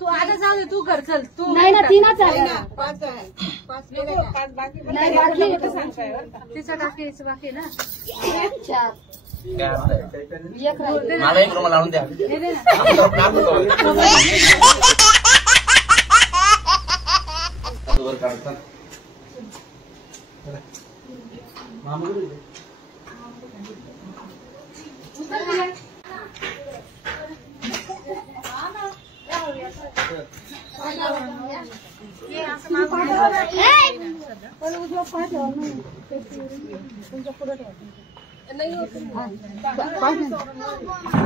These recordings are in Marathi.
तू आता जाऊ दे, तू कर चल. तू नाही ना, 3च आहे. 5 बाकी नाही बाकी तिचं टाकायचं बाकी ना. 4 मला एक रुमाल आणून द्या.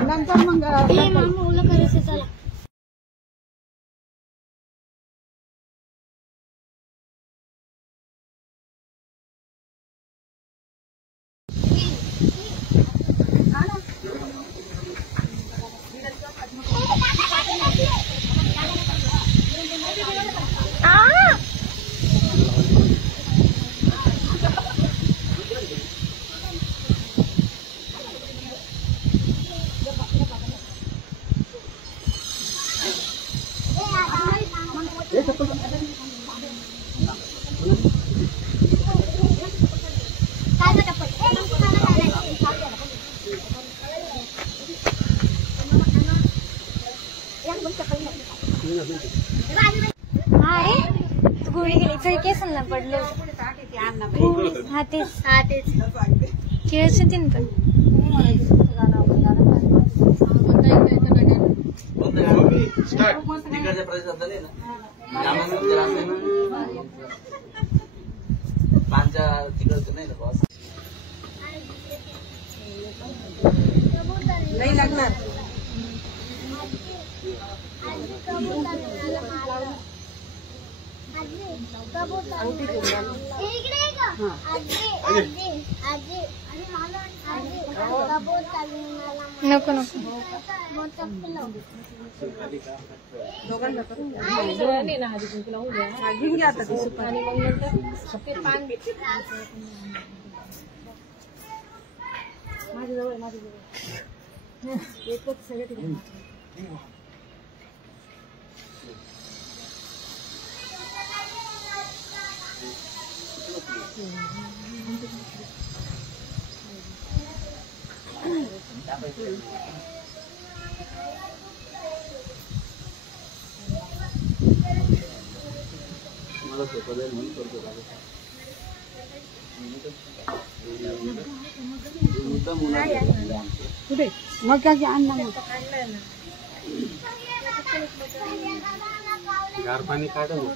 नंतर मग ओलं करायचं. चला गोळी गेली काही केस ना पडले. हा तेच खेळायचं तीन पण नाही लागणार. नको नको दोघांना दोघांनी ना आधी कुंकू लावून द्या. घेऊन घ्या आता ते सुपारी. मग नंतर ते पान माझ्याजवळ एकच सगळे ठिकाणी. कुठे मग काय आणलं गार पाणी काढून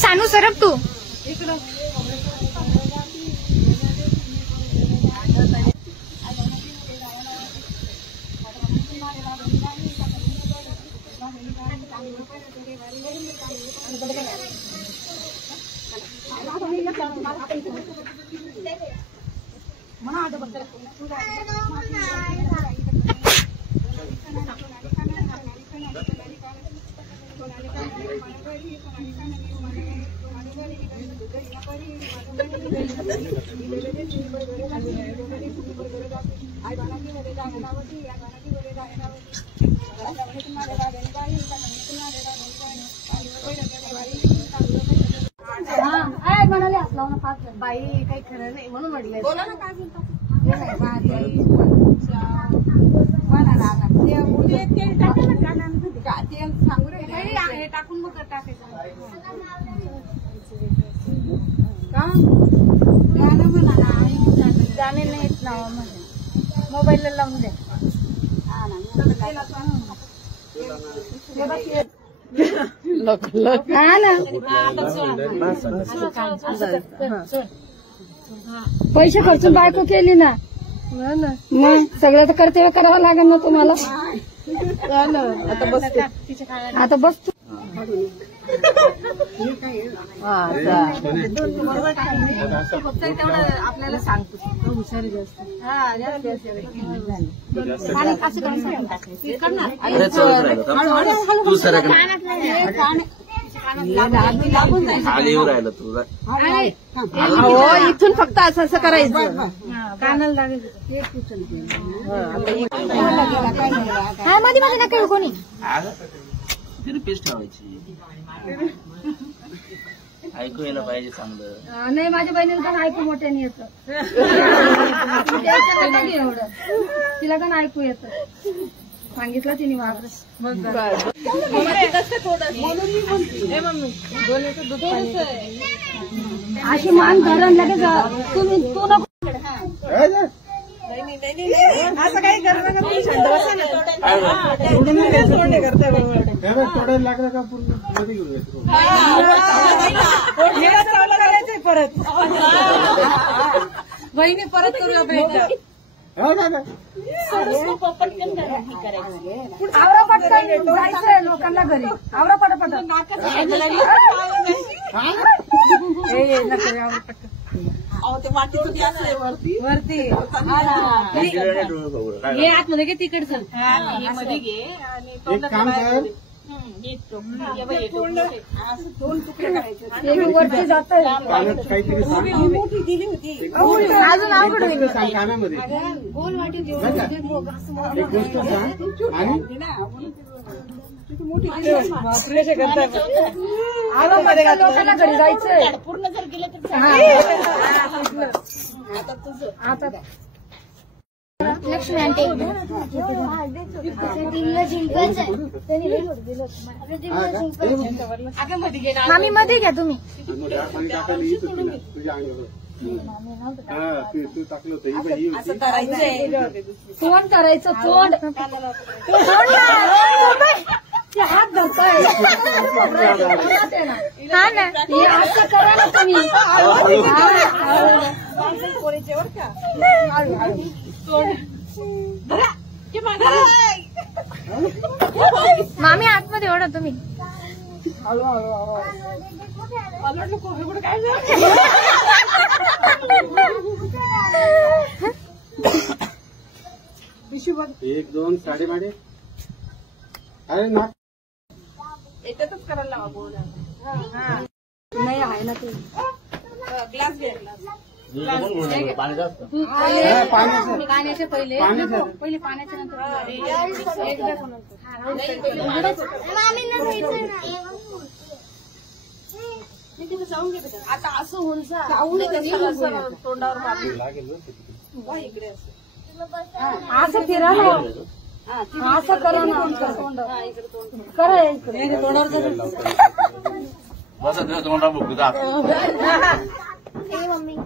सानू सरक तू बाई काही खरं नाही म्हणून म्हटलं. बोला ना काय बोलतो. बाई हे टाकून बघ टाकायचं गाणे नाहीत नावामध्ये मोबाईलला लावून द्या. पैसे खर्चून बायको केली ना मग सगळं तर कर्तव्य करावं लागेल ना तुम्हाला. आता बस आपल्याला सांगतो हुशारी जास्त तू सर खाली येऊ राहिलं तुझा इथून फक्त असं असं करायचं कानाला लागेल. हा मध्ये मध्ये नका येऊ कोणी. रिपेस्ट ठेवायची ऐकू यायला पाहिजे चांगलं. नाही माझ्या बहिणीला पण ऐकू मोठ्याने येतं. एवढं तिला पण ऐकू येतं. सांगितलं तिने वागरं अशी मान धरण लगेच तुम्ही तू नको असं काही करणं ना तुम्ही शांत बसा ना तोडायला लागलं का पूर्ण मध्ये घेऊन करायचंय परत बहिणी परत करूया भेट आवरा पटकन जायचंय लोकांना घरी. आवरा पटापट ते वाटीतून वरती हे आतमध्ये घे तिकडचं हे मध्ये घे आणि एक काम कर दोन तुकडे करायचे वरती जात पाण्यात काहीतरी सांग मोठी दिली होती अजून आवड सांग कानामध्ये गोल वाटी देऊ एक गोष्ट सांग आणि लोकांना घरी जायचंय. पूर्ण जर गेलं तर आता लक्ष्मी आंटी मामी मध्ये घ्या तुम्ही. पाणी टाकायला येत होती ना तुझ्या अंगावर. तू टाकलं होतं तोंड करायचं तोंड हात धरतोय हा ना हे असं करा ना तुम्ही. मामी आतमध्ये ओढा तुम्ही. एक दोन साडे माडे अरे ना याच्यातच करायला लावा गोल नाही आहे ना ते ग्लास घे गाण्याचे पहिले पहिले पाण्याच्या नंतर आता असं होऊन तोंडावर इकडे असं फिरा ना असं करा ना तोंड करा इकडे तोंडावर तोंडा बघू मम्मी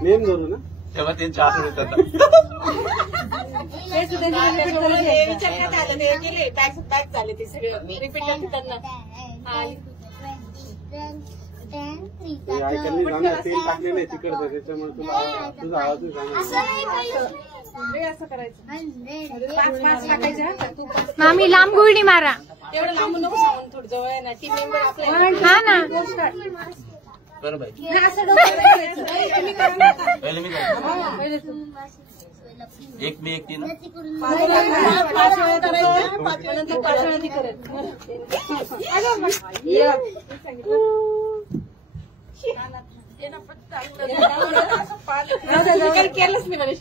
नेम धरू ना तेव्हा त्यांच्या हातात येतात विचारण्यात आलं ते गेले पॅक झाले ते सगळे रिपीट त्यांना ऐकायला जाणार तेल टाकलेलं आहे तिकडचं त्याच्यामुळे तुझा आवाज असं करायचं 5 टाकायचे तू मामी लांब गुळणी मारा. तेवढं लांबून नको सांगून थोडं जवळ आहे ना 3 मेंबर आपल्या हा ना बरं बाई पहिले मी एक मी एक तीन 5 वेळा करायचं 5 नंतर 5 वेळा ती करत केलंच मी लगेच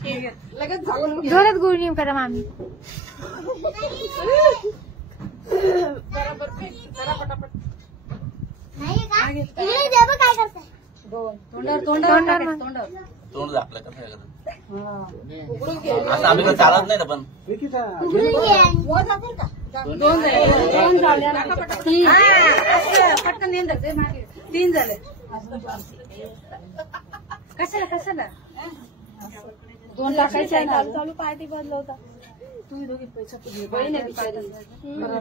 झालं जोरात गुळणी करा मामी. बरोबर जरा पटापट तोंडावर तोंड झाकलं का काय असं आम्ही काय चालत नाही ना पण पटकन तीन झाले कशाला 2 लाखाचे चालू पार्टी बदलवता तुम्ही दोघी पैसा बहीण आहे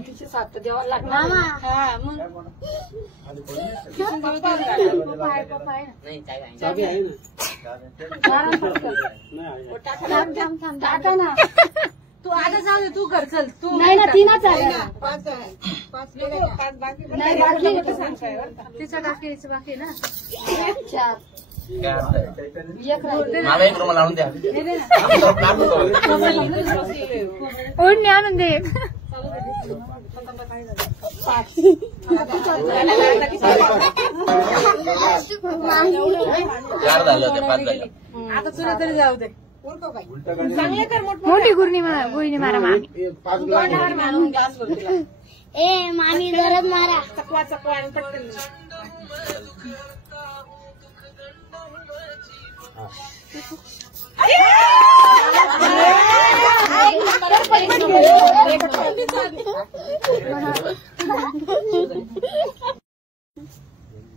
तिचे 7 द्यावा लागणार. चाबी आहे ना तू आता जाऊ दे तू कर चल तू नाही ना 3च आले. 5 तिचा टाकायचं बाकी ना 4 मला एक रुमाल आणून द्या. ओढणी आणून दे. चार झालं ते 5 झालं. आता तुला तरी जाऊ दे चांगले कर मोठी गुळणी मारा मामी. 5 ग्लास आणून ग्लास वर तिला ए मामी जोरात मारा. चकवा आणि पटकन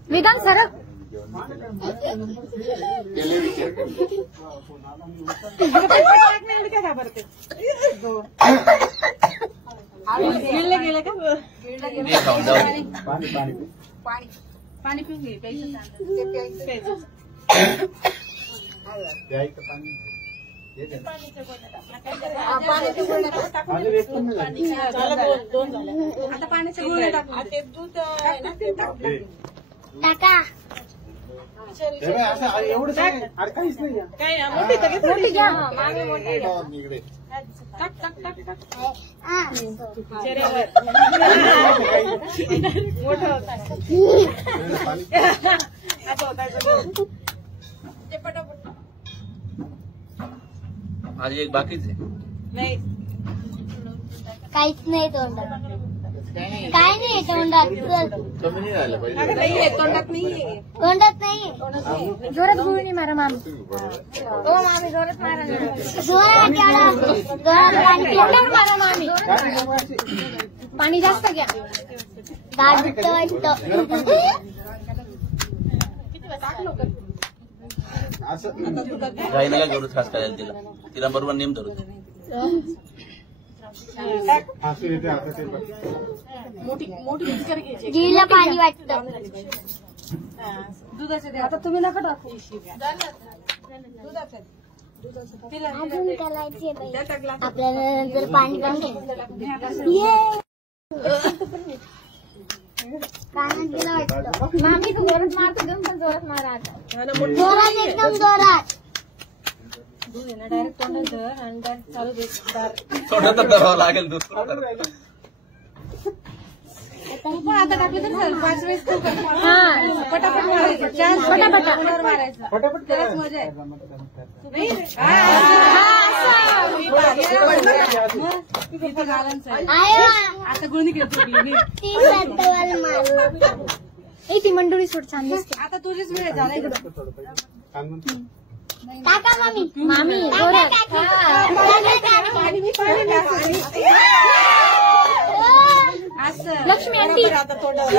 विधान सरक. गेले का ते खाऊन जाऊ. पाणी पिऊन घे प्यायचं आता पाण्याच्या गुळण्या टाका. असं एवढं काहीच नाही मोठी घ्या मोठं होत आज एक बाकीच आहे. नाही काहीच नाही तोंडात. काय नाही तोंडात. कमी नाही झालं पाहिजे. अगं नाहीये तोंडात नाहीये तोंडात नाही. जोरात गुळणी मारा मामी. हो मामी जोरात मारा जोरात तोंडावर मारा मामी. पाणी जास्त घ्या. दाट दुखतं वाटतं. काही नका करू खास करायला तिला. तिला बरोबर नेम धरू. मोठी बिस्कर घ्यायची जिला पाणी वाटतं. दुधाचे द्या आता तुम्ही नका टाकू अजून करायचे आपल्याला नंतर पाणी पण घ्यायचं. मामी तू जोरात मारतो एकदम पण जोरात मारा आता. जोरात एकदम जोरात. दूध आहे ना डायरेक्ट तोंडात धर आणि डायरेक्ट चालू दे थोडं तर धरावं लागेल दूध. तू पण आता टाकलं तर चालेल 5 वेळेस तू कर. पटापट मारायचं पटापट मारायचं त्यालाच मजा आहे. आता गुळणी घेतो ती मंडोळी सोड छान दिसते. आता तुझीच वेळ झाला टाका मामी. मामी जोरात. लक्ष्मी आंटी आता तोंडावर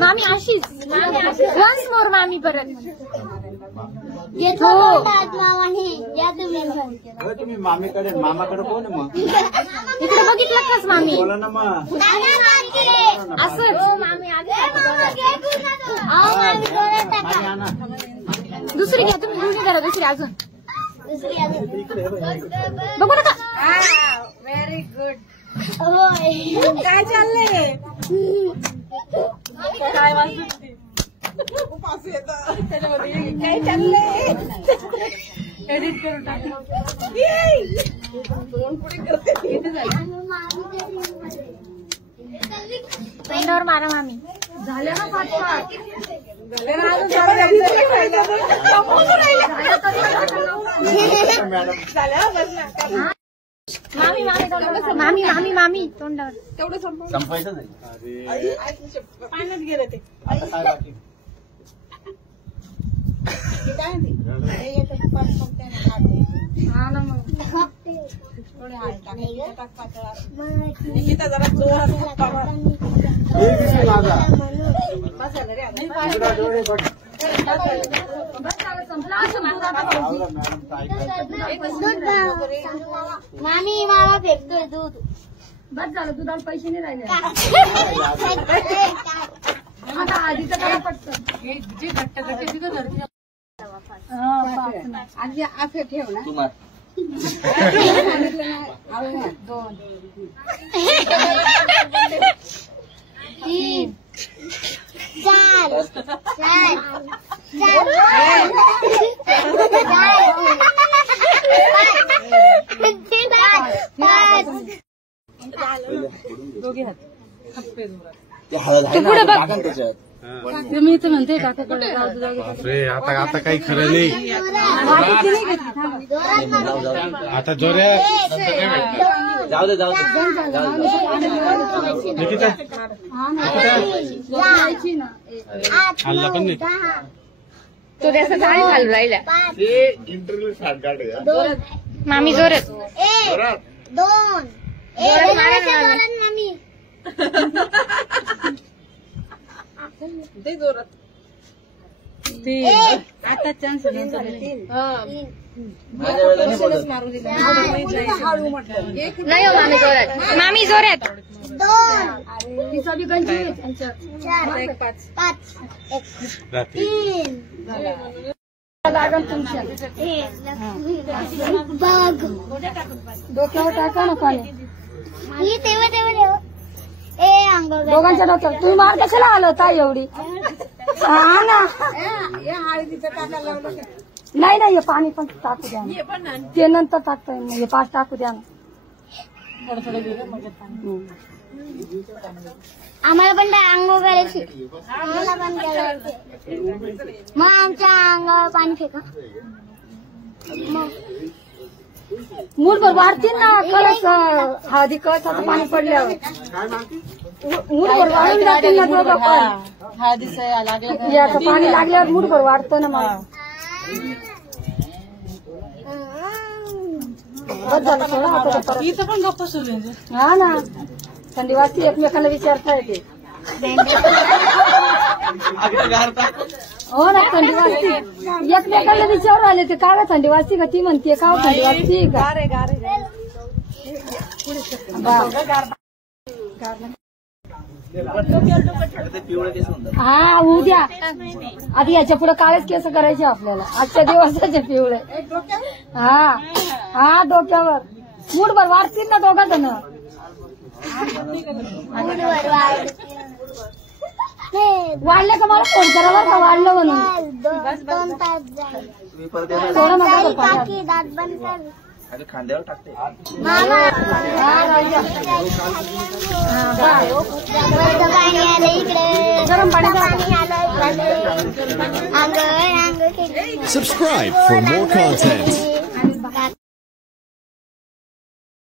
मामी अशीच. वन्स मोर मामी परत. तुम्ही मामीकडे मामाकडे कोण आहे मग इकडे बघितलं काच मामी. बोला ना मग असं दुसरी घ्या तुम्ही. गुळणी करा दुसरी अजून. बघू नका. Very good. काय चाललंय काय वाजत त्याच्यामध्ये काय चाललंय एडिट करून टाक. तोंडावर मारा मामी. झाल्या ना 5 मामी मामी तोंडावर मामी मामी मामी तोंडावर. तेवढं संपायचं नाही. पाण्यात गेलं ते. आता काय बाकी हा ना मग निकिता जरा जोरात लागा मामी मामा फेकतोय दूध. बस झालं दुधाला पैसे नाही राहिले आता आधीचं काय पटतं जे घट्ट तिथं धरते आधी असं ठेव ना तू मार. 2 3 4 दोघे हात खप्पे जोरात. ते हळद आहे ना, टाका ना त्याच्यात. मी तर म्हणते काकाकडे आता काही खरं नाही. आता जोऱ्या जाऊ दे जाऊ दे. निकिता हल्ला पण नाही. तो त्याचा जाळी घालून राहिला इंटरव्ह्यू साठ काढे मामी जोरात. 2 मामी. ते जोरात. आता चान्स माझ्या वेळेला नाही बोलत. मारू दिला नाही हो मामी जोरात. मामी जोरात. 2 तिचा बी गंजी आहे त्यांच्या 4 5 रात्री 3 लागल तुमच्या डोक्यावर टाका ना पाणी दोघांच्या डोक्यावर. तुम्ही मार कशाला आलं ताई एवढी. हा ना नाही नाही हे पाणी पण टाकू द्या ना. ते नंतर टाकता येईल हे 5 टाकू द्या ना. आम्हाला पण अंघोळ करायची. आम्हाला पण करायची. मग आमच्या अंगावर पाणी फेका. मूठभर वाढतील ना कळस हळदी कळसाचं पाणी पडल्यावर मूठभर वाढून जातील ना दोघं पण. याचं पाणी लागल्यावर मूठभर वाढतं ना मग. बस झालं सोडा आता इथं पण गप्पा सुरू. हा ना थंडी वाजती एकमेकांना विचारता येते. हो ना थंडी वाजती एकमेकांना विचारून आले ते काय थंडी वाजती का ती म्हणते का थंडी वाजती का. ते पिवळे केस होऊन हा उद्या आधी याच्या पुढे काळेच केस करायचे आपल्याला. आजच्या दिवसाचे पिवळे. हा हा डोक्यावर मूठभर वाढतील ना दोघा जण. वाढले का मला फोन करा बरं का वाढलं म्हणून. 2 तास जाईल. तुम्ही परत येणार. थोडं नका काकी दात बंद कर. अरे खांद्यावर टाकते. मामा पाणी आलं इकडे. गरम पाणी आलं अंग Subscribe for more content.